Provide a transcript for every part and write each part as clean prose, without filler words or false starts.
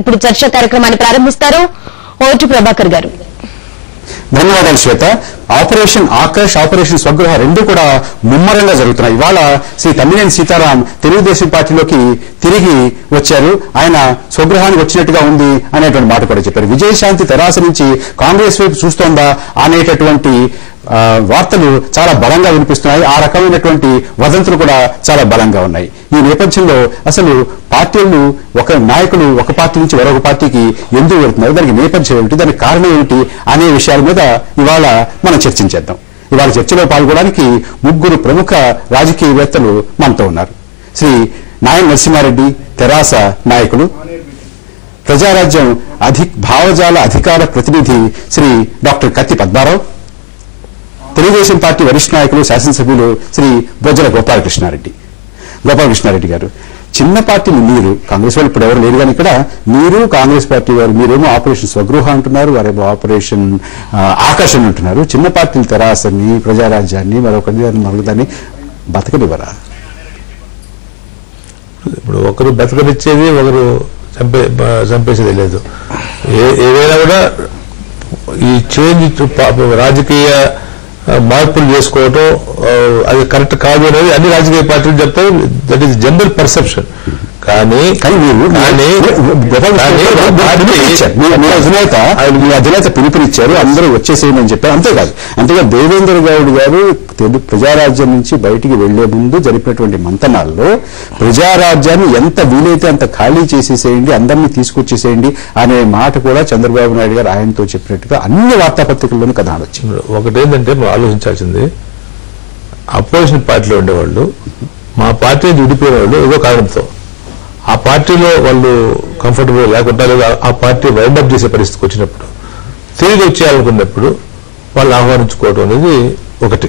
ఇప్పుడు చర్చ కార్యక్రమాన్ని ప్రారంభిస్తారు. ఓటు ప్రభాకర్ గారు. ధన్యవాదాలు శ్వేత. ఆపరేషన్ ఆకాష్, ఆపరేషన్ స్వగృహ రెండు కూడా ముమ్మరంగా జరుగుతున్నాయి. ఇవాళ శ్రీ తమ్మినేని సీతారాం తెలుగుదేశం పార్టీలోకి తిరిగి వచ్చారు. ఆయన స్వగృహానికి వచ్చినట్టుగా ఉంది అనేటువంటి మాట కూడా చెప్పారు. విజయశాంతి తెరాస నుంచి కాంగ్రెస్ వైపు చూస్తోందా అనేటటువంటి వార్తలు చాలా బలంగా వినిపిస్తున్నాయి. ఆ రకమైనటువంటి వదంతులు కూడా చాలా బలంగా ఉన్నాయి. ఈ నేపథ్యంలో అసలు పార్టీలు నాయకులు ఒక పార్టీ నుంచి మరొక పార్టీకి ఎందుకు వెళ్తున్నారు, దానికి నేపథ్యం ఏమిటి, దానికి కారణం ఏమిటి అనే విషయాల మీద ఇవాళ మనం చర్చించేద్దాం. ఇవాళ చర్చలో పాల్గొనడానికి ముగ్గురు ప్రముఖ రాజకీయవేత్తలు మనతో ఉన్నారు. శ్రీ నాయన్ నరసింహారెడ్డి, తెరాస నాయకులు, ప్రజారాజ్యం భావజాల అధికార ప్రతినిధి శ్రీ డాక్టర్ కత్తి పద్మారావు, తెలుగుదేశం పార్టీ వరిష్ఠ నాయకులు శాసనసభ్యులు శ్రీ బొజ్జల గోపాలకృష్ణారెడ్డి గారు. చిన్న పార్టీలు మీరు, కాంగ్రెస్ వాళ్ళు ఇప్పుడు ఎవరు లేరు కానీ ఇక్కడ మీరు కాంగ్రెస్ పార్టీ వారు, మీరేమో ఆపరేషన్ స్వగృహ అంటున్నారు, వారేమో ఆపరేషన్ ఆకాశం అంటున్నారు. చిన్న పార్టీలు తెరాసని, ప్రజారాజ్యాన్ని, మరొకదాన్ని బతకనివ్వరా? ఇప్పుడు ఒకరు బతకనిచ్చేది, ఒకరు చంపేసేది లేదు. ఏదైనా కూడా ఈ చేంజ్ రాజకీయ మార్పులు చేసుకోవటం అది కరెక్ట్ కాదు అనేది అన్ని రాజకీయ పార్టీలు చెప్తారు. That is general perception. కానీ అధినేత పిలుపునిచ్చారు, అందరూ వచ్చేసేయమని చెప్పారు. అంతేగా దేవేంద్ర గౌడ్ గారు ప్రజారాజ్యం నుంచి బయటికి వెళ్లే ముందు జరిపినటువంటి మంతనాల్లో ప్రజారాజ్యాన్ని ఎంత వీలైతే అంత ఖాళీ చేసేసేయండి, అందరినీ తీసుకొచ్చేసేయండి అనే మాట కూడా చంద్రబాబు నాయుడు గారు ఆయనతో చెప్పినట్టుగా అన్ని వార్తాపత్రికల్లోనూ కథనాలు వచ్చింది. ఒకటేంటంటే మనం ఆలోచించాల్సింది, అపోజిషన్ పార్టీలో ఉండేవాళ్ళు మా పార్టీ విడిపోయిన వాళ్ళు ఏదో కారణంతో ఆ పార్టీలో వాళ్ళు కంఫర్టబుల్ లేకుండా, లేదా ఆ పార్టీ వైండప్ చేసే పరిస్థితికి వచ్చినప్పుడు తిరిగి వచ్చేయాలనుకున్నప్పుడు వాళ్ళు ఆహ్వానించుకోవడం అనేది ఒకటి.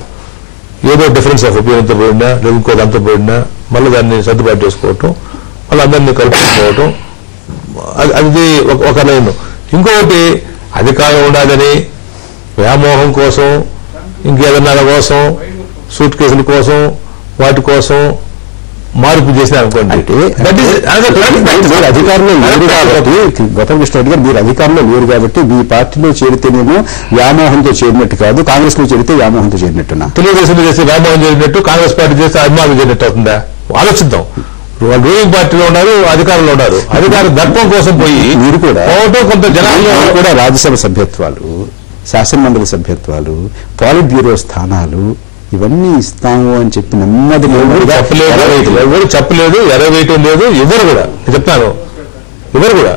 ఏదో డిఫరెన్స్ ఆఫ్ ఒపీనియన్తో పోయినా, లేదా ఇంకో దాంతో పోయినా మళ్ళీ దాన్ని సర్దుబాటు చేసుకోవటం, మళ్ళీ అందరినీ కలుపుకోవటం, అది ఒక లైన్. ఇంకొకటి అధికారం ఉండాలని వ్యామోహం కోసం, ఇంకేదన్నా కోసం, సూట్ కేసుల కోసం, వాటి కోసం మార్పు చేసిన అనుకోండి. అధికారంలో లేరు కాబట్టి, గోపాలకృష్ణారెడ్డి గారు మీరు అధికారంలో లేరు కాబట్టి మీ పార్టీలో చేరితేనేమో వ్యామోహంతో చేరినట్టు కాదు, కాంగ్రెస్ లో చేరితే వ్యామోహంతో చేరినట్టున్నా. తెలుగుదేశం చేస్తే వ్యామోహం చేరినట్టు, కాంగ్రెస్ పార్టీ చేస్తే అభిమానం చేరినట్టు అవుతుందా? ఆలోచిద్దాం. వాళ్ళు రూలింగ్ పార్టీలో ఉన్నారు, అధికారంలో ఉన్నారు. అధికార దర్పం కోసం పోయి మీరు కూడా కొంత జనాల్లో కూడా రాజ్యసభ సభ్యత్వాలు, శాసనమండలి సభ్యత్వాలు, పాలిట్ బ్యూరో స్థానాలు ఇవన్నీ ఇస్తాము అని చెప్పి నెమ్మది ఎవరు చెప్పలేదు, ఎరవేయటం లేదు. ఎవరు కూడా చెప్తాను, ఎవరు కూడా.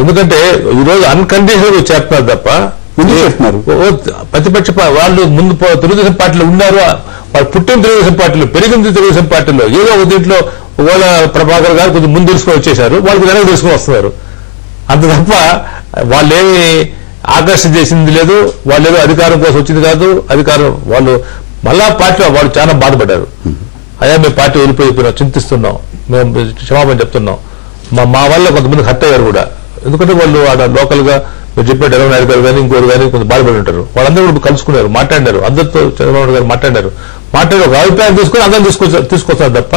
ఎందుకంటే ఈరోజు అన్కండిషనల్ చేస్తున్నారు తప్ప ఎందుకు చెప్తున్నారు? ప్రతిపక్ష వాళ్ళు ముందు తెలుగుదేశం పార్టీలో ఉన్నారు, వాళ్ళు పుట్టిన తెలుగుదేశం పార్టీలో, పెరిగింది తెలుగుదేశం పార్టీలో. ఏదో ఒక దీంట్లో ఒకవేళ ప్రభాకర్ గారు కొంచెం ముందు తెలుసుకొని వచ్చేసారు, వాళ్ళకి వెనక తెలుసుకొని వస్తున్నారు. అంత తప్ప వాళ్ళేమి ఆకర్షణ చేసింది లేదు, వాళ్ళు ఏదో అధికారం కోసం వచ్చింది కాదు. అధికారం వాళ్ళు మళ్ళా పార్టీలో వాళ్ళు చాలా బాధపడ్డారు. అయ్యా మేము పార్టీ వెళ్ళిపోయిపోయినాం, చింతిస్తున్నాం, మేము క్షమాపణ చెప్తున్నాం. మా వల్ల కొంతమంది హర్ట్ అయ్యారు కూడా. ఎందుకంటే వాళ్ళు ఆడ లోకల్ గా మీరు చెప్పినట్టు ఎర్రవ నాయుడు గారు కానీ ఇంకోరు కానీ కొంచెం బాధపడి ఉంటారు. వాళ్ళందరూ కూడా కలుసుకున్నారు, మాట్లాడారు, అందరితో చంద్రబాబు గారు మాట్లాడి ఒక అభిప్రాయం తీసుకుని అందరిని తీసుకొస్తారు తప్ప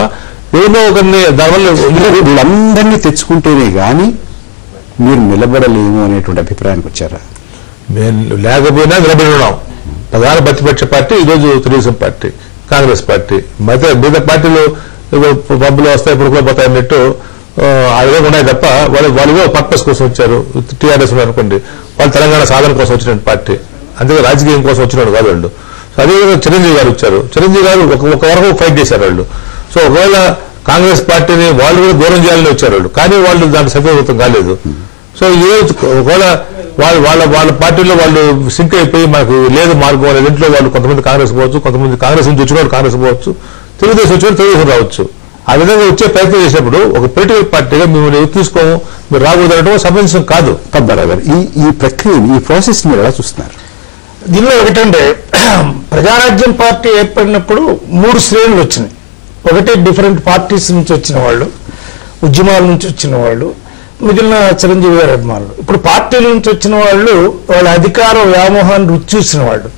ఏదో ఒకరిని దానివల్ల వీళ్ళందరినీ తెచ్చుకుంటేనే గాని మీరు నిలబడలేము అనేటువంటి అభిప్రాయానికి వచ్చారా? మేము లేకపోయినా నిలబడి ఉన్నాం. ప్రధాన ప్రతిపక్ష పార్టీ ఈరోజు తెలుగుదేశం పార్టీ, కాంగ్రెస్ పార్టీ. మిగతా పార్టీలు పబ్బులు వస్తాయి, ఇప్పుడు కూడా పోతాయి అన్నట్టు ఆ విధంగా ఉన్నాయి తప్ప వాళ్ళు పర్పస్ కోసం వచ్చారు. టీఆర్ఎస్ అనుకోండి, వాళ్ళు తెలంగాణ సాధన కోసం వచ్చిన పార్టీ, అంతే రాజకీయం కోసం వచ్చినాడు కాదు వాళ్ళు. అదేవిధంగా చిరంజీవి గారు వచ్చారు. చిరంజీవి గారు ఒక వరకు ఫైట్ చేశారు వాళ్ళు. సో ఒకవేళ కాంగ్రెస్ పార్టీని వాళ్ళు కూడా దూరం చేయాలని వచ్చారు వాళ్ళు, కానీ వాళ్ళు దానికి సఫలీకృతం కాలేదు. సో ఒకవేళ వాళ్ళ పార్టీలో వాళ్ళు సింక్ అయిపోయి మనకు లేదు మార్గం అనే ఇంట్లో వాళ్ళు కొంతమంది కాంగ్రెస్ పోవచ్చు, కొంతమంది కాంగ్రెస్ నుంచి వచ్చిన కాంగ్రెస్ పోవచ్చు, తెలుగుదేశం వచ్చిన తెలుగుదేశం రావచ్చు. ఆ విధంగా వచ్చే ప్రయత్నం చేసినప్పుడు ఒక పొలిటికల్ పార్టీగా మిమ్మల్ని తీసుకోము, మీరు రాబోదనడం సమంజసం కాదు. బరాబర్. ఈ ప్రక్రియని, ఈ ప్రాసెస్ మీరు ఎలా చూస్తున్నారు? దీనిలో ఒకటంటే ప్రజారాజ్యం పార్టీ ఏర్పడినప్పుడు 3 శ్రేణులు వచ్చినాయి. ఒకటి డిఫరెంట్ పార్టీస్ నుంచి వచ్చిన వాళ్ళు, ఉద్యమాల నుంచి వచ్చిన వాళ్ళు, మిగిలిన చిరంజీవి గారి అభిమానులు. ఇప్పుడు పార్టీల నుంచి వచ్చిన వాళ్ళు వాళ్ళ అధికార వ్యామోహాన్ని రుచి చూసిన వాళ్ళు.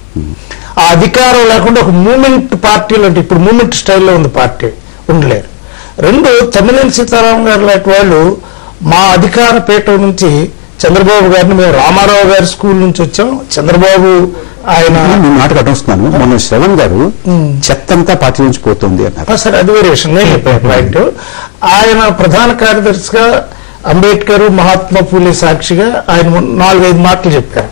ఆ అధికారం లేకుండా ఒక మూమెంట్ పార్టీలు అంటే ఇప్పుడు మూమెంట్ స్టైల్లో ఉంది పార్టీ, ఉండలేరు. 2 తమ్మినేని సీతారాం గారు లాంటి వాళ్ళు మా అధికార పీఠం నుంచి చంద్రబాబు గారిని మేము రామారావు గారి స్కూల్ నుంచి వచ్చాం. చంద్రబాబు ఆయన మీ మాట కట్టొస్తున్నాను. మొన్న శ్రవణ్ గారు చెత్త అంతా పార్టీ నుంచి పోతుంది అన్నారు. సార్ అది వేరే విషయం, నేను చెప్పాను పాయింట్. ఆయన ప్రధాన కార్యదర్శిగా అంబేద్కర్, మహాత్మా ఫూలే సాక్షిగా ఆయన 4-5 మాటలు చెప్పారు.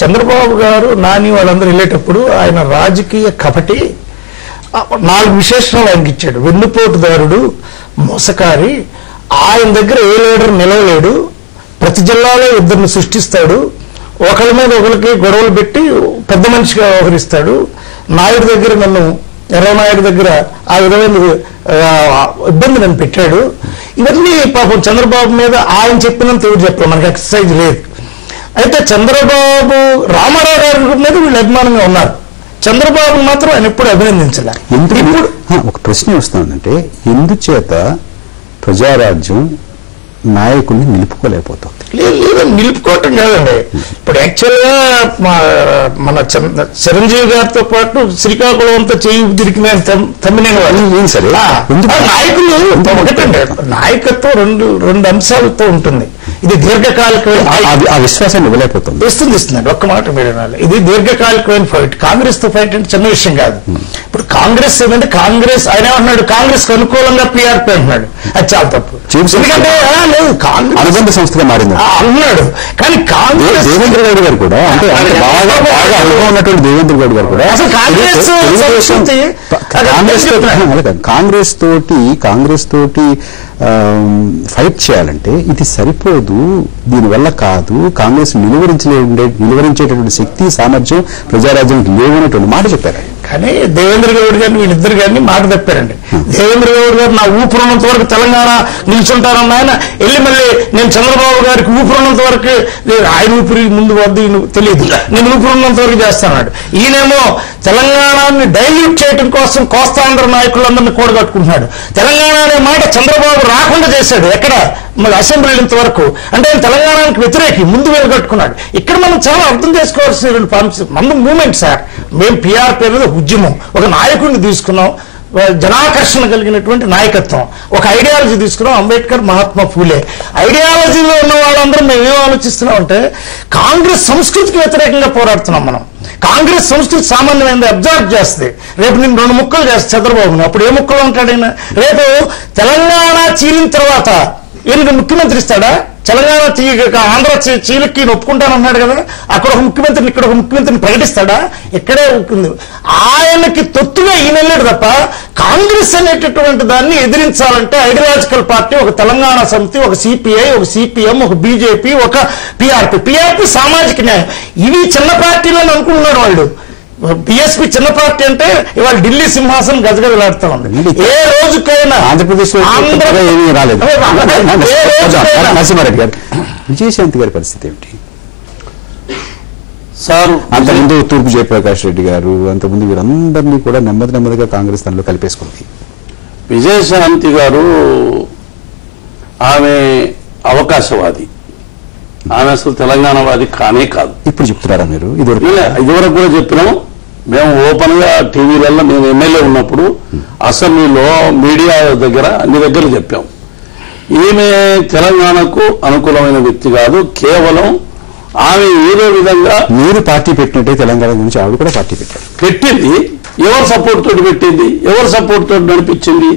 చంద్రబాబు గారు, నాని వాళ్ళందరూ వెళ్ళేటప్పుడు ఆయన రాజకీయ కపటి 4 విశేషణాలు ఆయనకి ఇచ్చాడు. వెన్నుపోటుదారుడు, మోసకారి, ఆయన దగ్గర ఏ లీడర్ నిలవలేడు, ప్రతి జిల్లాలో 2 సృష్టిస్తాడు, ఒకరి మీద ఒకరికి గొడవలు పెట్టి పెద్ద మనిషిగా వ్యవహరిస్తాడు, నాయుడు దగ్గర ఎర్రనాయుడు దగ్గర ఆ విధమైన ఇబ్బంది నన్ను పెట్టాడు. ఇవన్నీ పాపం చంద్రబాబు మీద ఆయన చెప్పినంత ఎవరు చెప్పారు, మనకి ఎక్సర్సైజ్ లేదు. అయితే చంద్రబాబు రామారావు గారి మీద వీళ్ళు అభిమానంగా ఉన్నారు, చంద్రబాబు మాత్రం ఆయన ఎప్పుడు అభినందించలే. ఇప్పుడు ఒక ప్రశ్న వస్తుందంటే ఎందుచేత ప్రజారాజ్యం నాయకుల్ని నిలుపుకోలేకపోతుంది? లేదు, నిలుపుకోవటం కాదండి. ఇప్పుడు యాక్చువల్గా మన చిరంజీవి గారితో పాటు శ్రీకాకుళం అంతా చేయి తిరిగిన తమ్మినేని నాయకులు ఒకటండి. నాయకత్వం రెండు అంశాలతో ఉంటుంది. ఇది దీర్ఘకాలికమైన ఆ విశ్వాసాన్ని ఇవ్వలేకపోతుంది. ఇస్తుందండి. ఒక్క మాట మీరు వినాలి. ఇది దీర్ఘకాలికమైన ఫైట్. కాంగ్రెస్ తో ఫైట్ అంటే చిన్న విషయం కాదు. ఇప్పుడు కాంగ్రెస్ ఏంటంటే కాంగ్రెస్ ఆయన ఏమంటున్నాడు, కాంగ్రెస్ కు అనుకూలంగా పీఆర్పీ అంటున్నాడు. అది చాలా తప్పు. ఎందుకంటే లేదు, కాంగ్రెస్ అనుబంధ సంస్థగా మారింది అన్నాడు. కానీ కాంగ్రెస్ దేవేంద్ర గౌడ్ గారు కూడా అంటే బాగా అనుభవం ఉన్నటువంటి దేవేంద్ర గౌడ్ గారు కూడా అసలు కాంగ్రెస్ తోటి ఫైట్ చేయాలంటే ఇది సరిపోదు, దీనివల్ల కాదు, కాంగ్రెస్ నిలువరించేటటువంటి శక్తి సామర్థ్యం ప్రజారాజ్యానికి లేవనేటువంటి మాట చెప్పారు. కానీ దేవేంద్ర గౌడ్ గారిని వీళ్ళిద్దరు గారిని మాట తప్పారండి. దేవేంద్ర గౌడ్ గారు నా ఊపిరున్నంత వరకు తెలంగాణ నిల్చుంటారన్న ఆయన వెళ్ళి మళ్ళీ నేను చంద్రబాబు గారికి ఊపిరున్నంత వరకు ఆయన ఊపిరి ముందు వద్దు తెలియదు, నేను ఊపిరున్నంత వరకు చేస్తాడు. ఈయనేమో తెలంగాణని డైల్యూట్ చేయడం కోసం కోస్తాంధ్ర నాయకులందరినీ కూడగట్టుకుంటున్నాడు. తెలంగాణ అనే మాట చంద్రబాబు రాకుండా చేశాడు. ఎక్కడ మళ్ళీ అసెంబ్లీ ఇంతవరకు అంటే ఆయన తెలంగాణకి వ్యతిరేకి ముందు వెళ్ళగట్టుకున్నాడు. ఇక్కడ మనం చాలా అర్థం చేసుకోవాల్సిన మన మూమెంట్ సార్. మేము పీఆర్పీ అనేది ఉద్యమం, ఒక నాయకుడిని తీసుకున్నాం, జనాకర్షణ కలిగినటువంటి నాయకత్వం, ఒక ఐడియాలజీ తీసుకున్నాం, అంబేద్కర్, మహాత్మా ఫూలే. ఐడియాలజీలో ఉన్న వాళ్ళందరూ మేము ఏం ఆలోచిస్తున్నాం అంటే కాంగ్రెస్ సంస్కృతికి వ్యతిరేకంగా పోరాడుతున్నాం. మనం కాంగ్రెస్ సంస్కృతి సామాన్యమైనది అబ్జర్వ్ చేస్తుంది. రేపు నేను 2 ముక్కలు చేస్తాను చంద్రబాబుని, అప్పుడు ఏ ముక్కలు ఉంటాడు ఆయన? రేపు తెలంగాణ చీలిన తర్వాత ఈయనకి ముఖ్యమంత్రి ఇస్తాడా? తెలంగాణ ఆంధ్ర చీలకి ఒప్పుకుంటానన్నాడు కదా, అక్కడ ఒక ముఖ్యమంత్రిని ఇక్కడ ఒక ముఖ్యమంత్రిని ప్రకటిస్తాడా? ఇక్కడే ఉంటుంది. ఆయనకి తొత్తుగా ఈయన వెళ్ళాడు తప్ప కాంగ్రెస్ అనేటటువంటి దాన్ని ఎదిరించాలంటే ఐడియాలజికల్ పార్టీ, ఒక తెలంగాణ సమితి, ఒక సిపిఐ, ఒక సిపిఎం, ఒక బీజేపీ, ఒక పీఆర్పీ సామాజిక న్యాయం, ఇవి చిన్న పార్టీలు అని అనుకుంటున్నాడు వాళ్ళు. బీఎస్పీ చిన్న పార్టీ అంటే ఇవాళ ఢిల్లీ సింహాసనం గజగజలాడుతూ ఉంది. ఏ రోజుకైనా ఆంధ్రప్రదేశ్ రాలేదు. నరసింహారెడ్డి గారు, విజయశాంతి గారి పరిస్థితి ఏమిటి సార్? అంతకుముందు తూర్పు జయప్రకాష్ రెడ్డి గారు, అంతకుముందు వీరందరినీ కూడా నెమ్మదిగా కాంగ్రెస్ దానిలో కలిపేసుకుంది. విజయశాంతి గారు ఆమె అవకాశవాది, ఆమె అసలు తెలంగాణవాది కానే కాదు. ఇప్పుడు చెప్తున్నారా మీరు? ఇదివరకు కూడా చెప్పినాం. మేము ఓపెన్ గా టీవీలలో మేము ఎమ్మెల్యే ఉన్నప్పుడు అసెంబ్లీలో మీడియా దగ్గర అన్ని దగ్గర చెప్పాం, ఈమె తెలంగాణకు అనుకూలమైన వ్యక్తి కాదు, కేవలం ఆమె ఏదో విధంగా మీరు పార్టీ పెట్టినట్టే తెలంగాణ గురించి ఆవిడ కూడా పార్టీ పెట్టింది. ఎవరు సపోర్ట్ తోటి పెట్టింది, ఎవరు సపోర్ట్ తోటి నడిపించింది,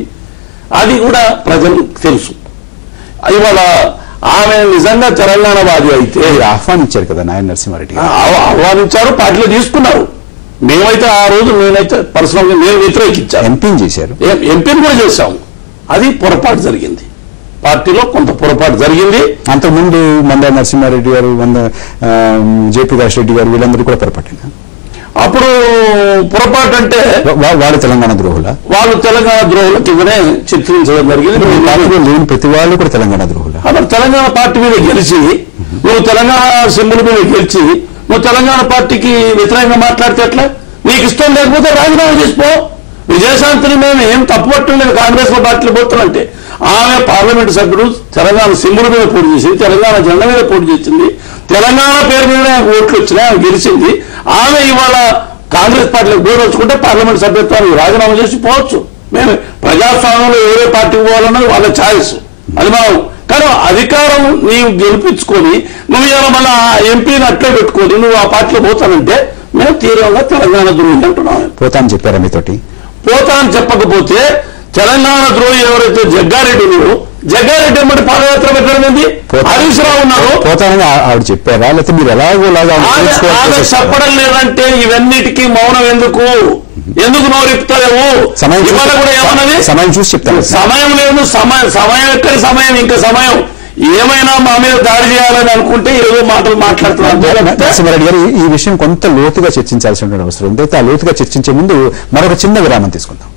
అది కూడా ప్రజలకు తెలుసు. ఇవాళ ఆమె నిజంగా తెలంగాణవాది అయితే ఆహ్వానించారు కదా నాయన నరసింహారెడ్డి, ఆహ్వానించారు, పార్టీలో తీసుకున్నారు. మేమైతే ఆ రోజు నేనైతే పర్సనల్ గా నేను వ్యతిరేకించాను. ఎంపీని చేశారు, ఎంపీని కూడా చేశాము. అది పొరపాటు జరిగింది, పార్టీలో కొంత పొరపాటు జరిగింది. అంతకుముందు మందార నరసింహారెడ్డి గారు, జయప్రకాష్ రెడ్డి గారు, వీళ్ళందరూ కూడా పొరపాటు. అప్పుడు పొరపాటు అంటే వాళ్ళు తెలంగాణ ద్రోహుల, వాళ్ళు తెలంగాణ ద్రోహుల కిందనే చిత్రించడం జరిగింది. లేని ప్రతి వాళ్ళు కూడా తెలంగాణ ద్రోహుల. అప్పుడు తెలంగాణ పార్టీ మీద గెలిచి, నువ్వు తెలంగాణ సింబల్ మీద గెలిచి నువ్వు తెలంగాణ పార్టీకి వ్యతిరేకంగా మాట్లాడితే ఎట్లా? నీకు ఇష్టం లేకపోతే రాజీనామా చేసుకో. విజయశాంతిని మేము ఏం తప్పుపట్టలేదు కాంగ్రెస్ లో పార్టీలో పోతానంటే. ఆమె పార్లమెంట్ సభ్యుడు, తెలంగాణ సింబల్ మీద పోటీ చేసింది, తెలంగాణ జెండా మీద పోటీ చేసింది, తెలంగాణ పేరు మీద ఓట్లు వచ్చినాయి, ఆమె గెలిచింది. ఆమె ఇవాళ కాంగ్రెస్ పార్టీలో గౌరవించుకుంటే పార్లమెంట్ సభ్యత్వానికి రాజీనామా చేసి పోవచ్చు. మేము ప్రజాస్వామ్యంలో ఏ పార్టీకి పోవాలన్నది వాళ్ళ ఛాయిస్, అది మనం కానీ అధికారం నీవు గెలిపించుకొని నువ్వు ఇలా మళ్ళా ఎంపీని అట్లే పెట్టుకొని నువ్వు ఆ పార్టీలో పోతానంటే మేము తీవ్రంగా తెలంగాణ ద్రోహి అంటున్నాం. పోతాను చెప్పారా మీతోటి? పోతా అని చెప్పకపోతే తెలంగాణ ద్రోహి ఎవరైతే జగ్గారెడ్డి జగ్గారెడ్డి ఎమ్మటి పాదయాత్ర పెట్టడం ఏంది? హరీష్ రావు ఉన్నారు. పోతానని ఆవిడ చెప్పారా లేకపోతే మీరు ఎలాగోలాగా ఆమె చెప్పడం లేదంటే ఇవన్నిటికీ మౌనం ఎందుకు నోరిపుతారేవు? ఇవాళ కూడా ఏమన్నది? సమయం చూసి చెప్తాను. సమయం లేదు. సమయం ఎక్కడ సమయం? ఇంకా సమయం ఏమైనా మా మీద దాడి చేయాలని అనుకుంటే ఏదో మాటలు మాట్లాడుతున్నారు. నరసింహారెడ్డి గారు, ఈ విషయం కొంత లోతుగా చర్చించాల్సిన అవసరం ఉంది. అయితే ఆ లోతుగా చర్చించే ముందు మరొక చిన్న విరామం తీసుకుందాం.